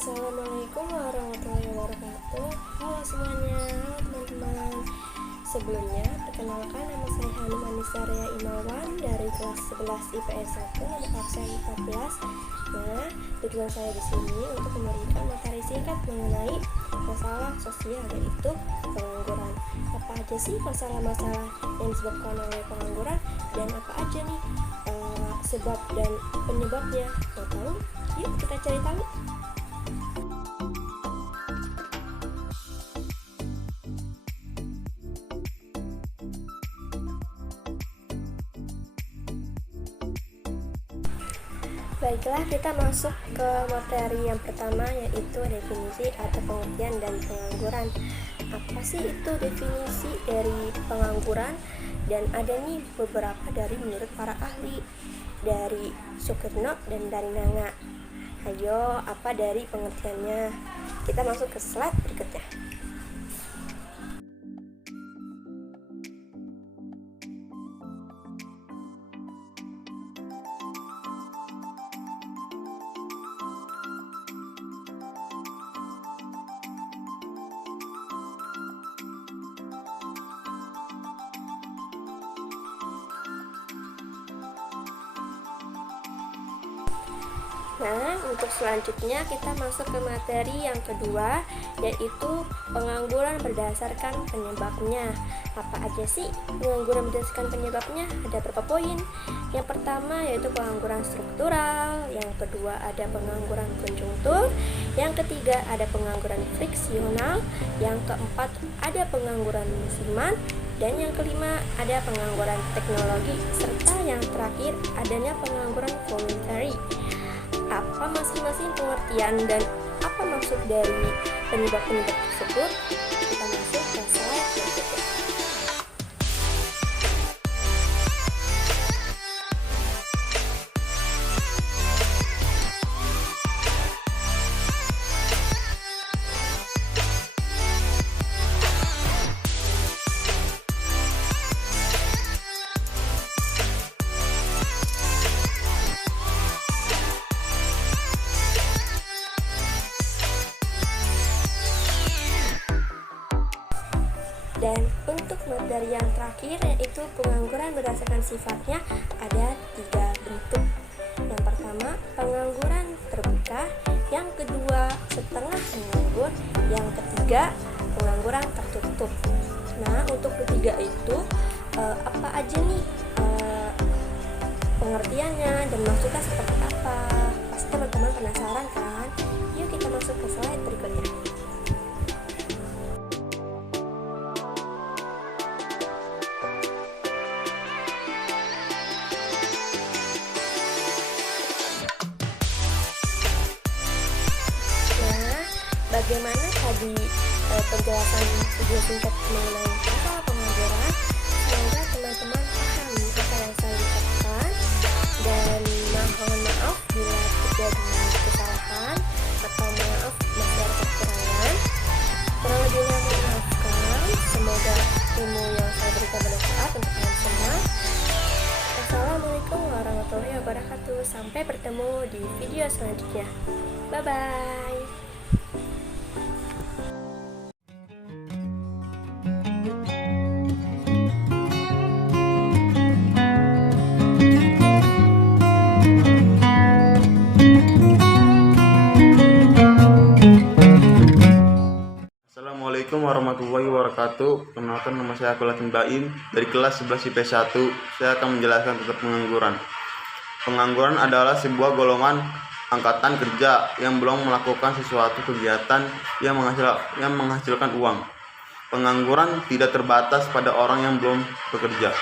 Assalamualaikum warahmatullahi wabarakatuh. Halo semuanya, halo teman-teman. Sebelumnya, perkenalkan nama saya Hanum Anisaria Imawan dari kelas 11 IPS 1 nomor absen 14. Nah, tujuan saya di sini untuk memberikan materi singkat mengenai masalah sosial, yaitu pengangguran. Apa aja sih masalah-masalah yang disebabkan oleh pengangguran dan apa aja nih sebab dan penyebabnya? Mau tahu? Yuk kita cari tahu. Baiklah, kita masuk ke materi yang pertama, yaitu definisi atau pengertian dari pengangguran. Apa sih itu definisi dari pengangguran? Dan ada nih beberapa dari menurut para ahli, dari Sukirno dan dari Nanga. Ayo, apa dari pengertiannya? Kita masuk ke slide berikutnya. Nah, untuk selanjutnya kita masuk ke materi yang kedua, yaitu pengangguran berdasarkan penyebabnya. Apa aja sih pengangguran berdasarkan penyebabnya? Ada beberapa poin. Yang pertama yaitu pengangguran struktural, yang kedua ada pengangguran konjunktur, yang ketiga ada pengangguran friksional, yang keempat ada pengangguran musiman, dan yang kelima ada pengangguran teknologi, serta yang terakhir adanya pengangguran voluntary. Apa masing-masing pengertian dan apa maksud dari penyebab-penyebab tersebut? Kita masuk ke slide berikutnya. Dan untuk materi yang terakhir, yaitu pengangguran berdasarkan sifatnya, ada 3 bentuk. Yang pertama, pengangguran terbuka, yang kedua, setengah menganggur, yang ketiga, pengangguran tertutup. Nah, untuk ketiga itu apa aja nih pengertiannya dan maksudnya seperti apa? Pasti teman-teman penasaran kan? Yuk kita masuk ke slide berikutnya. Bagaimana tadi penjelasan video singkat mengenai masalah pengangguran? Semoga teman-teman paham apa yang saya ucapkan, dan mohon maaf bila terjadi kesalahan atau maaf masih ada kekurangan. Kurang lebihnya mohon maafkan. Semoga ilmu yang saya berikan bermanfaat untuk kalian semua. Assalamualaikum warahmatullahi wabarakatuh. Sampai bertemu di video selanjutnya. Bye bye. Assalamualaikum warahmatullahi wabarakatuh. Kenalkan, nama saya Abdullah Baim dari kelas 11 IPS 1. Saya akan menjelaskan tentang pengangguran. Pengangguran adalah sebuah golongan angkatan kerja yang belum melakukan sesuatu kegiatan yang menghasilkan uang. Pengangguran tidak terbatas pada orang yang belum bekerja,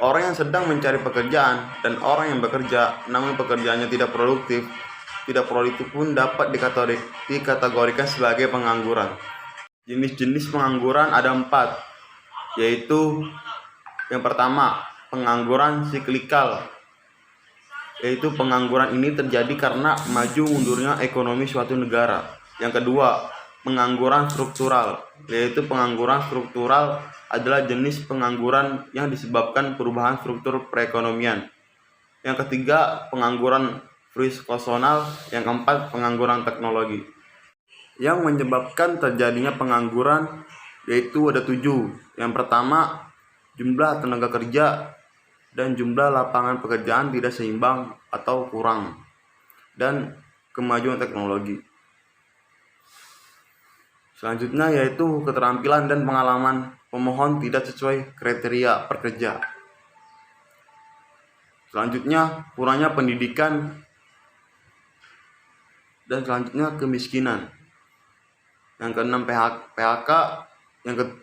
orang yang sedang mencari pekerjaan, dan orang yang bekerja namun pekerjaannya tidak produktif pun dapat dikategorikan sebagai pengangguran. Jenis-jenis pengangguran ada 4, yaitu yang pertama, pengangguran siklikal, yaitu pengangguran ini terjadi karena maju mundurnya ekonomi suatu negara. Yang kedua, pengangguran struktural, yaitu pengangguran struktural adalah jenis pengangguran yang disebabkan perubahan struktur perekonomian. Yang ketiga, pengangguran friksional. Yang keempat, pengangguran teknologi. yang menyebabkan terjadinya pengangguran yaitu ada 7. Yang pertama, jumlah tenaga kerja dan jumlah lapangan pekerjaan tidak seimbang atau kurang, dan kemajuan teknologi. Selanjutnya yaitu keterampilan dan pengalaman pemohon tidak sesuai kriteria pekerja. Selanjutnya kurangnya pendidikan, dan selanjutnya kemiskinan. Yang keenam PHK,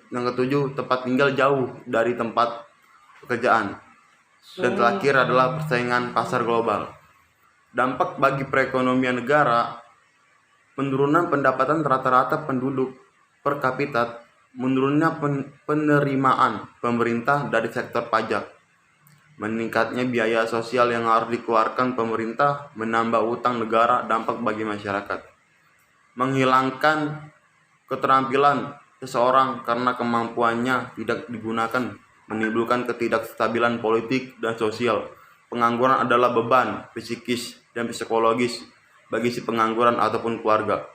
yang ketujuh tempat tinggal jauh dari tempat pekerjaan. Dan terakhir adalah persaingan pasar global. Dampak bagi perekonomian negara, penurunan pendapatan rata-rata penduduk per kapita, menurunnya penerimaan pemerintah dari sektor pajak, meningkatnya biaya sosial yang harus dikeluarkan pemerintah, menambah utang negara. Dampak bagi masyarakat, menghilangkan keterampilan seseorang karena kemampuannya tidak digunakan, menimbulkan ketidakstabilan politik dan sosial. Pengangguran adalah beban psikis dan psikologis bagi si pengangguran ataupun keluarga,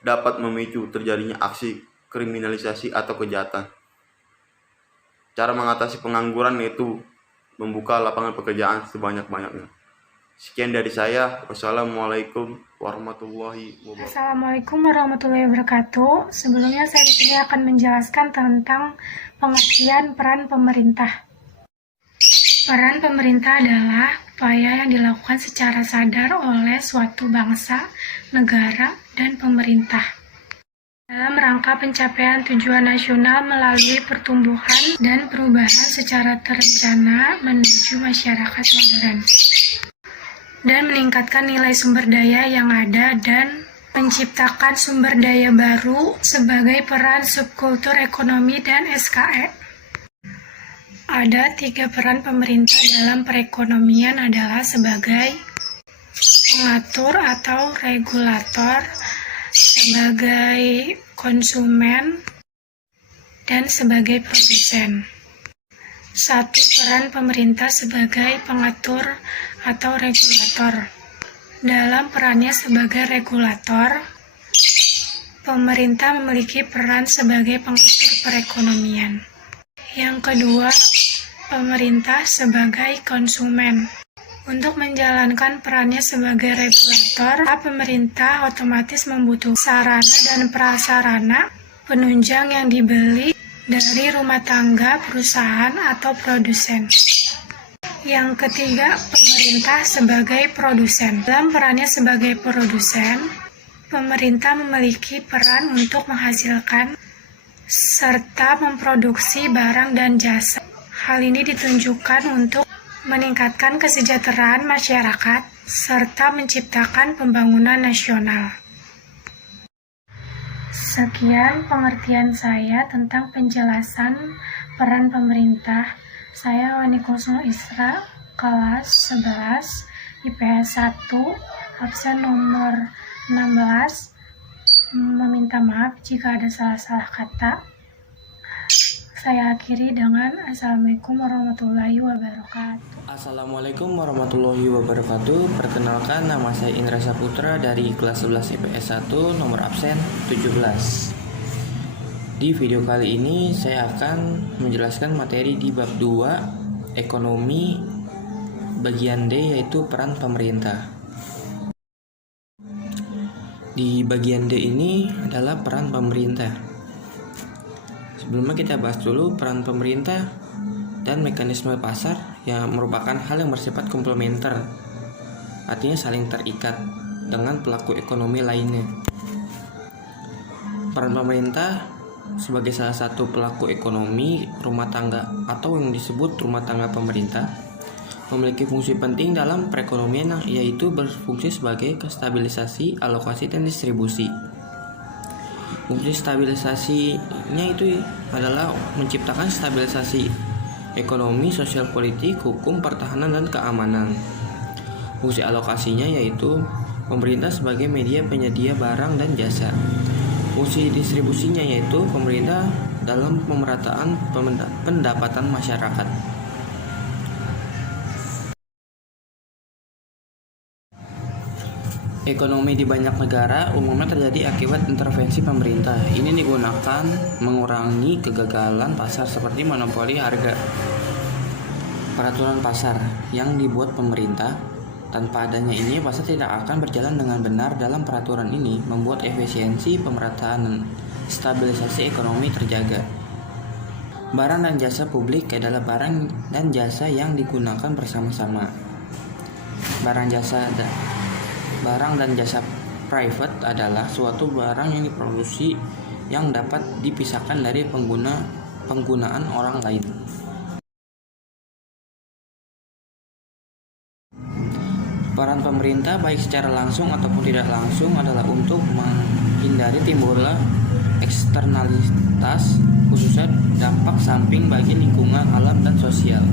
dapat memicu terjadinya aksi kriminalisasi atau kejahatan. Cara mengatasi pengangguran yaitu membuka lapangan pekerjaan sebanyak-banyaknya. Sekian dari saya. Wassalamualaikum warahmatullahi wabarakatuh. Assalamualaikum warahmatullahi wabarakatuh. Sebelumnya saya di sini akan menjelaskan tentang pengertian peran pemerintah. Peran pemerintah adalah upaya yang dilakukan secara sadar oleh suatu bangsa, negara, dan pemerintah dalam rangka pencapaian tujuan nasional melalui pertumbuhan dan perubahan secara terencana menuju masyarakat modern, dan meningkatkan nilai sumber daya yang ada dan menciptakan sumber daya baru sebagai peran subkultur ekonomi dan SKE. Ada 3 peran pemerintah dalam perekonomian adalah sebagai pengatur atau regulator, sebagai konsumen, dan sebagai produsen. 1. Peran pemerintah sebagai pengatur atau regulator. Dalam perannya sebagai regulator, pemerintah memiliki peran sebagai pengatur perekonomian. Yang kedua, pemerintah sebagai konsumen. Untuk menjalankan perannya sebagai regulator, pemerintah otomatis membutuhkan sarana dan prasarana penunjang yang dibeli dari rumah tangga, perusahaan, atau produsen. Yang ketiga, pemerintah sebagai produsen. Dalam perannya sebagai produsen, pemerintah memiliki peran untuk menghasilkan serta memproduksi barang dan jasa. Hal ini ditunjukkan untuk meningkatkan kesejahteraan masyarakat serta menciptakan pembangunan nasional. Sekian pengertian saya tentang penjelasan peran pemerintah. Saya Wani Kusnul Isra, kelas 11, IPS 1, absen nomor 16. Meminta maaf jika ada salah-salah kata. Saya akhiri dengan Assalamualaikum warahmatullahi wabarakatuh. Assalamualaikum warahmatullahi wabarakatuh. Perkenalkan, nama saya Indra Saputra dari kelas 11 IPS 1, nomor absen 17. Di video kali ini saya akan menjelaskan materi di bab 2 ekonomi bagian D, yaitu peran pemerintah. Di bagian D ini adalah peran pemerintah. Sebelumnya kita bahas dulu peran pemerintah dan mekanisme pasar yang merupakan hal yang bersifat komplementer, artinya saling terikat dengan pelaku ekonomi lainnya. Peran pemerintah sebagai salah satu pelaku ekonomi rumah tangga atau yang disebut rumah tangga pemerintah memiliki fungsi penting dalam perekonomian, yaitu berfungsi sebagai stabilisasi, alokasi, dan distribusi. Fungsi stabilisasinya itu adalah menciptakan stabilisasi ekonomi, sosial, politik, hukum, pertahanan, dan keamanan. Fungsi alokasinya yaitu pemerintah sebagai media penyedia barang dan jasa. Fungsi distribusinya yaitu pemerintah dalam pemerataan pendapatan masyarakat. Ekonomi di banyak negara umumnya terjadi akibat intervensi pemerintah. Ini digunakan mengurangi kegagalan pasar seperti monopoli harga. Peraturan pasar yang dibuat pemerintah, tanpa adanya ini pasar tidak akan berjalan dengan benar. Dalam peraturan ini membuat efisiensi pemerataan dan stabilisasi ekonomi terjaga. Barang dan jasa publik adalah barang dan jasa yang digunakan bersama-sama. Barang dan jasa private adalah suatu barang yang diproduksi yang dapat dipisahkan dari penggunaan orang lain. Peran pemerintah baik secara langsung ataupun tidak langsung adalah untuk menghindari timbulnya eksternalitas, khususnya dampak samping bagi lingkungan, alam, dan sosial.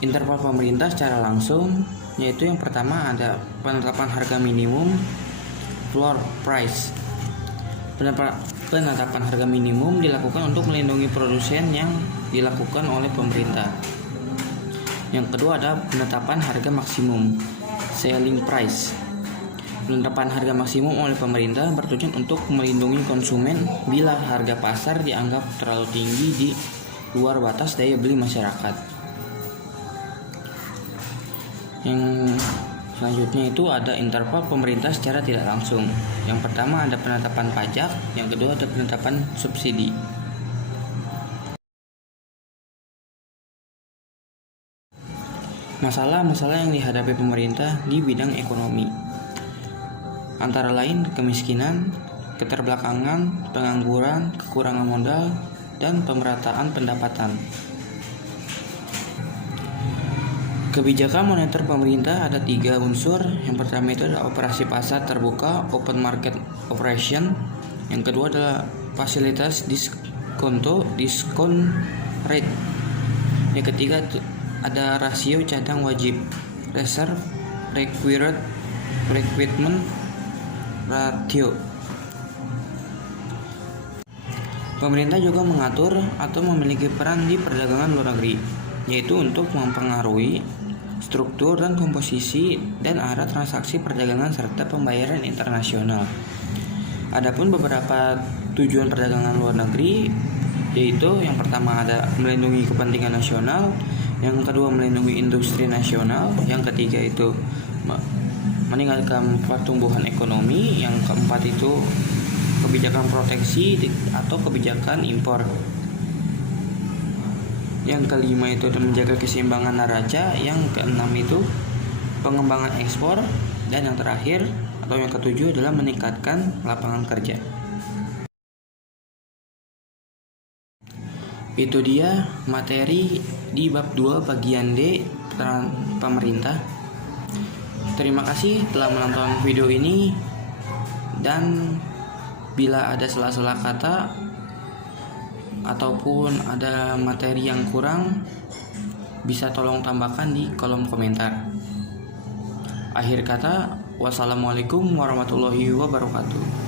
Interval pemerintah secara langsung yaitu yang pertama ada penetapan harga minimum floor price. Penetapan harga minimum dilakukan untuk melindungi produsen yang dilakukan oleh pemerintah. Yang kedua ada penetapan harga maksimum selling price. Penetapan harga maksimum oleh pemerintah bertujuan untuk melindungi konsumen bila harga pasar dianggap terlalu tinggi di luar batas daya beli masyarakat. Yang selanjutnya itu ada interval pemerintah secara tidak langsung. Yang pertama ada penetapan pajak, yang kedua ada penetapan subsidi. Masalah-masalah yang dihadapi pemerintah di bidang ekonomi antara lain kemiskinan, keterbelakangan, pengangguran, kekurangan modal, dan pemerataan pendapatan. Kebijakan moneter pemerintah ada 3 unsur. Yang pertama itu adalah operasi pasar terbuka, open market operation. Yang kedua adalah fasilitas diskon rate. Yang ketiga ada rasio cadang wajib, reserve requirement ratio. Pemerintah juga mengatur atau memiliki peran di perdagangan luar negeri, yaitu untuk mempengaruhi struktur dan komposisi dan arah transaksi perdagangan serta pembayaran internasional. Adapun beberapa tujuan perdagangan luar negeri yaitu yang pertama ada melindungi kepentingan nasional, yang kedua melindungi industri nasional, yang ketiga itu meningkatkan pertumbuhan ekonomi, yang keempat itu kebijakan proteksi atau kebijakan impor. Yang kelima itu menjaga keseimbangan neraca, yang keenam itu pengembangan ekspor, dan yang terakhir atau yang ketujuh adalah meningkatkan lapangan kerja. Itu dia materi di bab 2 bagian D peran pemerintah. Terima kasih telah menonton video ini, dan bila ada salah-salah kata ataupun ada materi yang kurang, bisa tolong tambahkan di kolom komentar. Akhir kata, wassalamualaikum warahmatullahi wabarakatuh.